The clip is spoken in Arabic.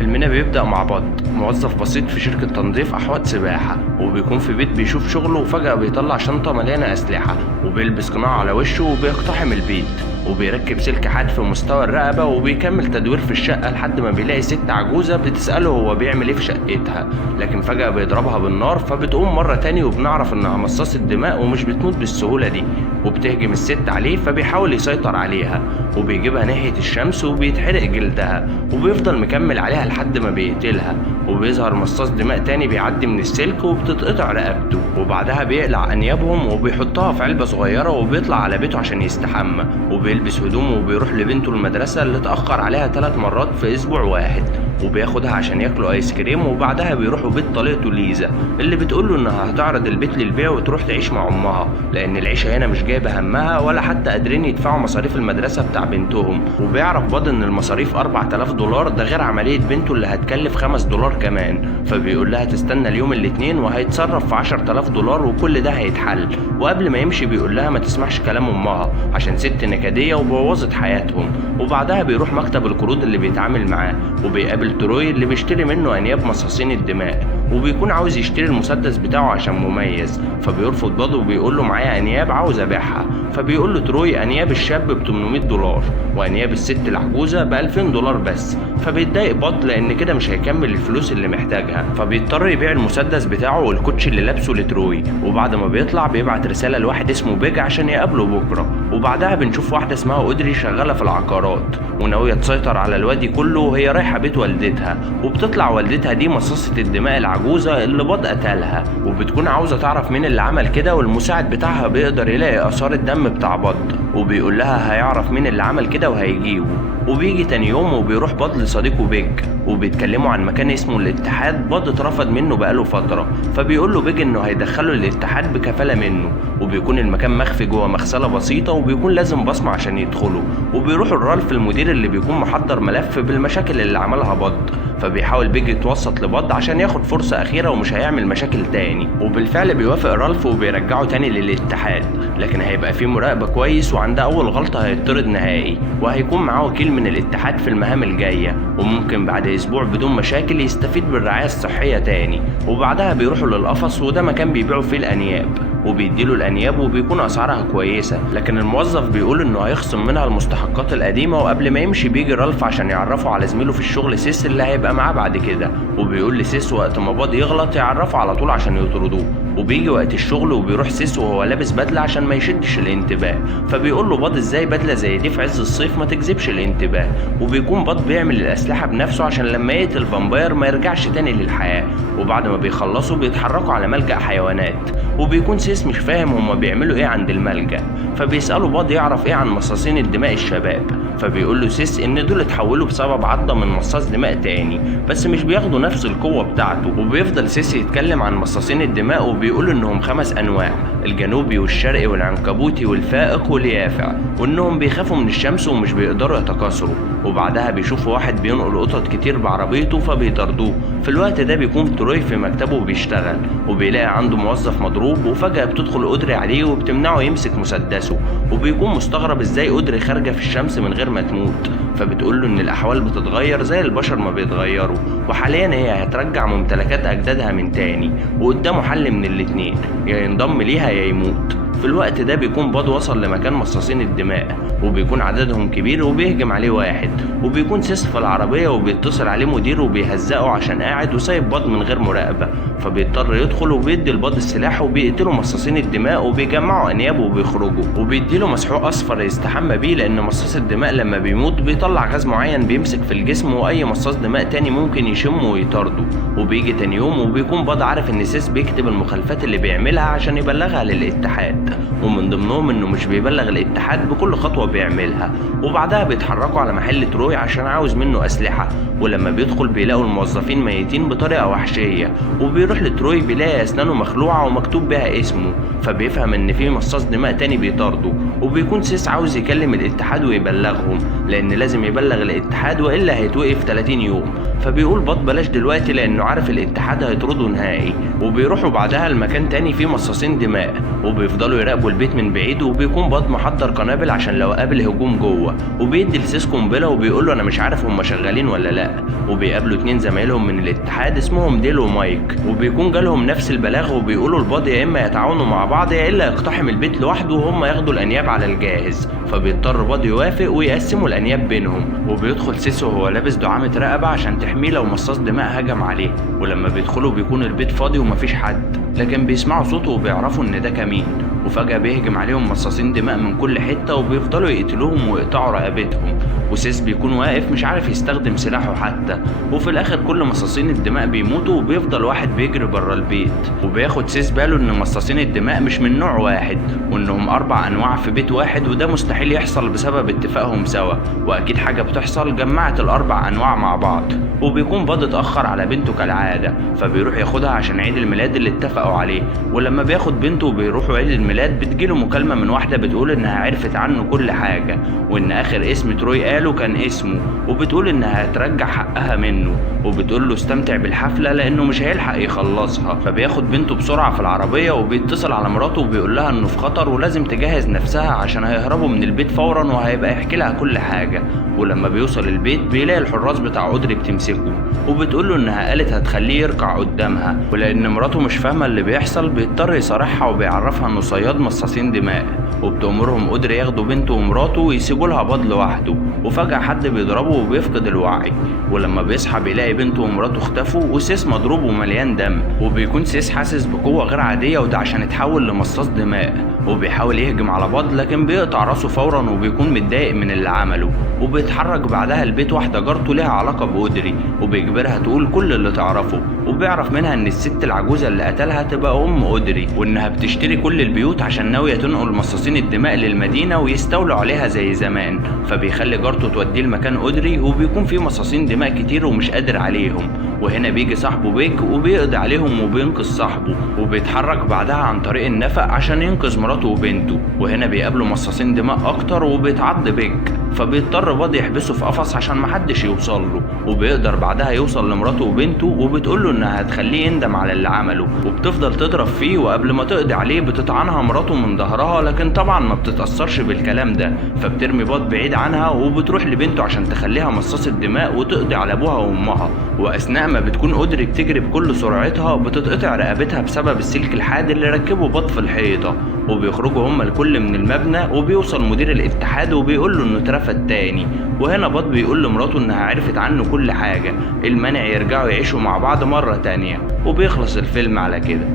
فيلمنا بيبدأ مع بط موظف بسيط في شركة تنظيف أحواض سباحة، وبيكون في بيت بيشوف شغله وفجأة بيطلع شنطة مليانة أسلحة وبيلبس قناع على وشه وبيقتحم البيت وبيركب سلك حاد في مستوى الرقبة وبيكمل تدوير في الشقة لحد ما بيلاقي ست عجوزة بتسأله هو بيعمل ايه في شقتها، لكن فجأة بيضربها بالنار فبتقوم مرة تاني وبنعرف انها مصاصة دماء ومش بتموت بالسهولة دي، وبتهجم الست عليه فبيحاول يسيطر عليها وبيجيبها ناحية الشمس وبيتحرق جلدها وبيفضل مكمل عليها لحد ما بيقتلها، وبيظهر مصاص دماء تاني بيعدي من السلك وبتتقطع رقبته، وبعدها بيقلع أنيابهم وبيحطها في علبة صغيرة وبيطلع على بيته عشان يستحمى وبيلبس هدومه وبيروح لبنته المدرسة اللي اتأخر عليها 3 مرات في أسبوع واحد، وبياخدها عشان ياكلوا آيس كريم، وبعدها بيروحوا بيت طليقته ليزا اللي بتقوله إنها هتعرض البيت للبيع وتروح تعيش مع أمها لأن العيشة هنا مش جايبة همها ولا حتى قادرين يدفعوا مصاريف المدرسة بتاع بنتهم، وبيعرف بط إن المصاريف $4000 ده غير عملية بنته اللي هتكلف $5 كمان، فبيقول لها تستنى اليوم الاثنين وهيتصرف في $10000 وكل ده هيتحل، وقبل ما يمشي بيقول لها ما تسمعش كلام أمها عشان ست نكدية وبوظت حياتهم، وبعدها بيروح مكتب القروض اللي بيتعامل معاه وبيقابل تروي اللي بيشتري منه أنياب مصاصين الدماء، وبيكون عاوز يشتري المسدس بتاعه عشان مميز، فبيرفض بط وبيقول له معايا أنياب عاوز أبيعها، فبيقول له تروي أنياب الشاب $800 وأنياب الست العجوزة $2000 بس، فبيتضايق بط لأن كده مش هيكمل الفلوس اللي محتاجها، فبيضطر يبيع المسدس بتاعه والكوتش اللي لابسه لتروي، وبعد ما بيطلع بيبعت رسالة لواحد اسمه بيج عشان يقابله بكرة، وبعدها بنشوف واحدة اسمها أودري شغالة في العقارات وناوية تسيطر على الوادي كله وهي رايحة بيت والدتها، وبتطلع والدتها دي مصاصة الدماء العجوزة اللي بط قتلها، وبتكون عاوزة تعرف مين اللي عمل كده، والمساعد بتاعها بيقدر يلاقي آثار الدم بتاع بط وبيقول لها هيعرف مين اللي عمل كده وهيجيبه، وبيجي تاني يوم وبيروح بط لصديقه بيج وبيتكلموا عن مكان اسمه الاتحاد بط اترفض منه بقاله فترة، فبيقول له بيج انه هيدخله الاتحاد بكفالة منه، وبيكون المكان مخفي جوه مغسلة بسيطة وبيكون لازم بصمة عشان يدخله، وبيروحوا لرالف المدير اللي بيكون محضر ملف بالمشاكل اللي عملها بط، فبيحاول بيج يتوسط لبط عشان ياخد فرصة أخيرة ومش هيعمل مشاكل تاني، وبالفعل بيوافق رالف وبيرجعه تاني للاتحاد، لكن هيبقى فيه مراقبة كويس وعند أول غلطة هيطرد نهائي، وهيكون معاه وكيل من الاتحاد في المهام الجاية، وممكن بعد أسبوع بدون مشاكل يستفيد بالرعاية الصحية تاني، وبعدها بيروحوا للقفص وده مكان بيبيعوا فيه الأنياب، وبيديله الأنياب وبيكون أسعارها كويسة، لكن الموظف بيقول إنه هيخصم منها المستحقات القديمة، وقبل ما يمشي بيجي رالف عشان يعرفه على زميله في الشغل سيس اللي هيبقى معاه بعد كده، وبيقول لسيس وقت ما بط يغلط يعرفه على طول عشان يطردوه، وبيجي وقت الشغل وبيروح سيس وهو لابس بدلة عشان ما يشدش الانتباه، فبيقول له بط ازاي بدلة زي دي في عز الصيف ما تجذبش الانتباه، وبيكون بط بيعمل الأسلحة بنفسه عشان لما يقتل فامباير ما يرجعش تاني للحياة، وبعد ما بيخلصوا بيتحركوا على ملجأ حيوانات، وبيكون سيس مش فاهم هما بيعملوا ايه عند الملجأ، فبيسألوا بط يعرف ايه عن مصاصين الدماء الشباب، فبيقول له سيس ان دول اتحولوا بسبب عضة من مصاص دماء تاني بس مش بياخدوا نفس القوة بتاعته، وبيفضل سيس يتكلم عن مصاصين الدماء وبيقول انهم 5 انواع، الجنوبي والشرقي والعنكبوتي والفائق واليافع، وانهم بيخافوا من الشمس ومش بيقدروا يتكاثروا، وبعدها بيشوفوا واحد بينقل قطط كتير بعربيته فبيطردوه، في الوقت ده بيكون تروي في مكتبه وبيشتغل وبيلاقي عنده موظف مضروب، وفجأة بتدخل أودري عليه وبتمنعه يمسك مسدسه، وبيكون مستغرب ازاي أودري خارجة في الشمس من غير ما تموت، فبتقول له ان الاحوال بتتغير زي البشر ما بيتغيروا، وحاليا هي هترجع ممتلكات اجدادها من تاني، وقدامه حل من الاتنين يا ينضم ليها يا يموت. في الوقت ده بيكون بط وصل لمكان مصاصين الدماء وبيكون عددهم كبير وبيهجم عليه واحد، وبيكون سيس في العربية وبيتصل عليه مديره وبيهزقه عشان قاعد وسايب بط من غير مراقبة، فبيضطر يدخل وبيدي البط السلاح وبيقتلوا مصاصين الدماء وبيجمعوا انيابه وبيخرجوا، وبيديله مسحوق اصفر يستحمى بيه لان مصاص الدماء لما بيموت بيطلع غاز معين بيمسك في الجسم واي مصاص دماء تاني ممكن يشمه ويطارده، وبيجي تاني يوم وبيكون بط عارف ان سيس بيكتب المخالفات اللي بيعملها عشان يبلغها للاتحاد، ومن ضمنهم انه مش بيبلغ الاتحاد بكل خطوة بيعملها، وبعدها بيتحركوا على محل تروي عشان عاوز منه اسلحة، ولما بيدخل بيلاقوا الموظفين ميتين بطريقة وحشية، وبيروح لتروي بيلاقي اسنانه مخلوعة ومكتوب بها اسمه، فبيفهم ان في مصاص دماء تاني بيطارده، وبيكون سيس عاوز يكلم الاتحاد ويبلغهم لان لازم يبلغ الاتحاد والا هيتوقف 30 يوم، فبيقول بط بلاش دلوقتي لانه عارف الاتحاد هيطرده نهائي، وبيروحوا بعدها لمكان تاني فيه مصاصين دماء وبيفضلوا يراقبوا البيت من بعيد، وبيكون بط محضر قنابل عشان لو قابل هجوم جوه، وبيدي لسيس قنبله وبيقول له انا مش عارف هم شغالين ولا لا، وبيقابلوا 2 زمايلهم من الاتحاد اسمهم ديل ومايك، وبيكون جالهم نفس البلاغ وبيقولوا لبعض يا اما يتعاونوا مع بعض يا الا يقتحم البيت لوحده وهم ياخدوا الانياب على الجاهز. فبيضطر باد يوافق ويقسموا الانياب بينهم، وبيدخل سيس وهو لابس دعامة رقبة عشان تحميه لو مصاص دماء هجم عليه. ولما بيدخلوا بيكون البيت فاضي ومفيش حد، لكن بيسمعوا صوته وبيعرفوا ان ده كمين. وفجأة بيهجم عليهم مصاصين دماء من كل حتة وبيفضلوا يقتلوهم ويقطعوا رقبتهم، وسيس بيكون واقف مش عارف يستخدم سلاحه حتى. وفي الاخر كل مصاصين الدماء بيموتوا وبيفضل واحد بيجري بره البيت. وبياخد سيس باله ان مصاصين الدماء مش من نوع واحد، وانهم 4 انواع في بيت واحد، وده مستحيل يحصل بسبب اتفاقهم سوا، واكيد حاجة بتحصل جمعت ال4 انواع مع بعض. وبيكون باد اتأخر على بنته كالعادة، فبيروح ياخدها عشان عيد الميلاد اللي اتفقوا عليه. ولما بياخد بنته وبيروحوا عيد الميلاد بتجيله مكالمة من واحدة بتقول انها عرفت عنه كل حاجة، وان اخر اسم تروي قاله كان اسمه، وبتقول انها هترجع حقها منه، وبتقول له استمتع بالحفلة لانه مش هيلحق يخلصها. فبياخد بنته بسرعة في العربية وبيتصل على مراته وبيقول لها انه في خطر ولازم تجهز نفسها عشان هيهربوا من البيت فورا، وهيبقى يحكي لها كل حاجة. ولما بيوصل البيت بيلاقي الحراس بتاع أودري بتمسكه، وبتقول له انها قالت هتخليه يركع قدامها، ولان مراته مش فاهمة اللي بيحصل بيضطر يصارحها وبيعرفها انه صياد مصاصين دماء. وبتأمرهم أودري ياخدوا بنته ومراته ويسيبوا لها باد لوحده. وفجأة حد بيضربه وبيفقد الوعي، ولما بيصحى بيلاقي بنته ومراته اختفوا وسيس مضروب ومليان دم. وبيكون سيس حاسس بقوة غير عادية، وده عشان اتحول لمصاص دماء، وبيحاول يهجم على باد لكن بيقطع راسه فورا وبيكون متضايق من اللي عمله. وبيتحرك بعدها البيت واحدة جارته ليها علاقة بأودري وبيجبرها تقول كل اللي تعرفه، وبيعرف منها ان الست العجوزة اللي قتلها تبقى ام أودري، وانها بتشتري كل البيوت عشان ناوية تنقل مصاصين الدماء للمدينة ويستولوا عليها زي زمان. فبيخلي جارته توديه لمكان أودري وبيكون فيه مصاصين دماء كتير ومش قادر عليهم. وهنا بيجي صاحبه بيج وبيقضي عليهم وبينقذ صاحبه، وبيتحرك بعدها عن طريق النفق عشان ينقذ مراته وبنته. وهنا بيقابلوا مصاصين دماء اكتر وبيتعض بيج، فبيضطر باد يحبسه في قفص عشان محدش يوصل له. وبيقدر بعدها يوصل لمراته وبنته وبتقول له انها هتخليه يندم على اللي عمله، وبتفضل تضرب فيه. وقبل ما تقضي عليه بتطعنها مراته من ظهرها، لكن طبعا ما بتتأثرش بالكلام ده، فبترمي باد بعيد عنها وبتروح لبنته عشان تخليها مصاصة دماء وتقضي على ابوها وامها. واثناء ما بتكون أودري بتجري بكل سرعتها بتتقطع رقبتها بسبب السلك الحاد اللي ركبه باد في الحيطة. وبيخرجوا هما الكل من المبنى، وبيوصل مدير الاتحاد وبيقول له انه اترفد تاني. وهنا باد بيقول لمراته انها عرفت عنه كل حاجة، المانع يرجعوا يعيشوا مع بعض مرة تانية. وبيخلص الفيلم على كده.